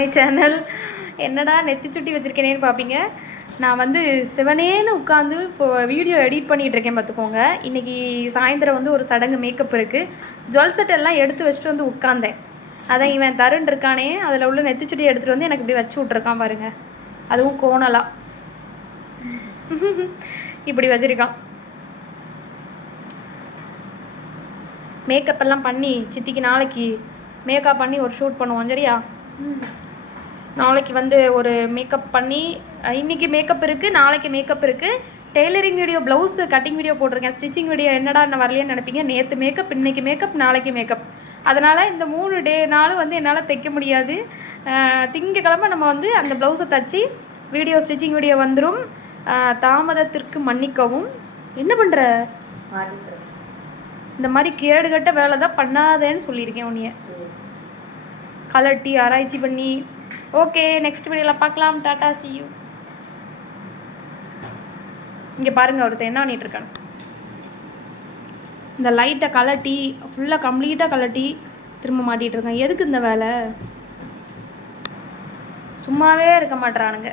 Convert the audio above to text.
My channel. என்னடா நெத்தி சுட்டி வச்சுருக்கேனேன்னு பார்ப்பீங்க. நான் வந்து சிவனேன்னு உட்காந்து இப்போ வீடியோ எடிட் பண்ணிகிட்ருக்கேன் பார்த்துக்கோங்க. இன்றைக்கி சாயந்தரம் வந்து ஒரு சடங்கு மேக்கப் இருக்குது. ஜுவல் செட் எல்லாம் எடுத்து வச்சுட்டு வந்து உட்காந்தேன். அதான் இவன் தருண் இருக்கானே, அதில் உள்ள நெத்தி சுட்டி எடுத்துகிட்டு வந்து எனக்கு இப்படி வச்சு விட்ருக்கான் பாருங்கள். அதுவும் கோணலாக இப்படி வச்சுருக்கான். மேக்கப் எல்லாம் பண்ணி சித்திக்கு நாளைக்கு மேக்கப் பண்ணி ஒரு ஷூட் பண்ணுவோம், சரியா? நாளைக்கு வந்து ஒரு மேக்கப் பண்ணி இன்றைக்கி மேக்கப் இருக்குது, நாளைக்கு மேக்கப் இருக்குது. Tailoring video, blouse cutting video போட்டிருக்கேன். ஸ்டிச்சிங் வீடியோ என்னடா நான் வரலையேன்னு நினைப்பீங்க. நேற்று மேக்கப், இன்றைக்கி மேக்கப், நாளைக்கு மேக்கப். அதனால் இந்த 3 நாளும் வந்து என்னால் தைக்க முடியாது. திங்கக்கிழமை நம்ம வந்து அந்த ப்ளவுஸை தைச்சி வீடியோ ஸ்டிச்சிங் வீடியோ வந்துடும். தாமதத்திற்கு மன்னிக்கவும். என்ன பண்ணுற? இந்த மாதிரி கேடுகட்ட வேலை தான் பண்ணாதேன்னு சொல்லியிருக்கேன் உன்னைய. கலட்டி ஆராய்ச்சி பண்ணி. ஓகே, நெக்ஸ்ட் வீடியோவில் பார்க்கலாம். Tata, C you. இங்கே பாருங்கள், ஒருத்தர் என்ன பண்ணிகிட்ருக்கான். இந்த லைட்டை கலட்டி ஃபுல்லாக கம்ப்ளீட்டாக கலட்டி திரும்ப மாட்டிகிட்ருக்கேன். எதுக்கு இந்த வேலை? சும்மாவே இருக்க மாட்டேறானுங்க.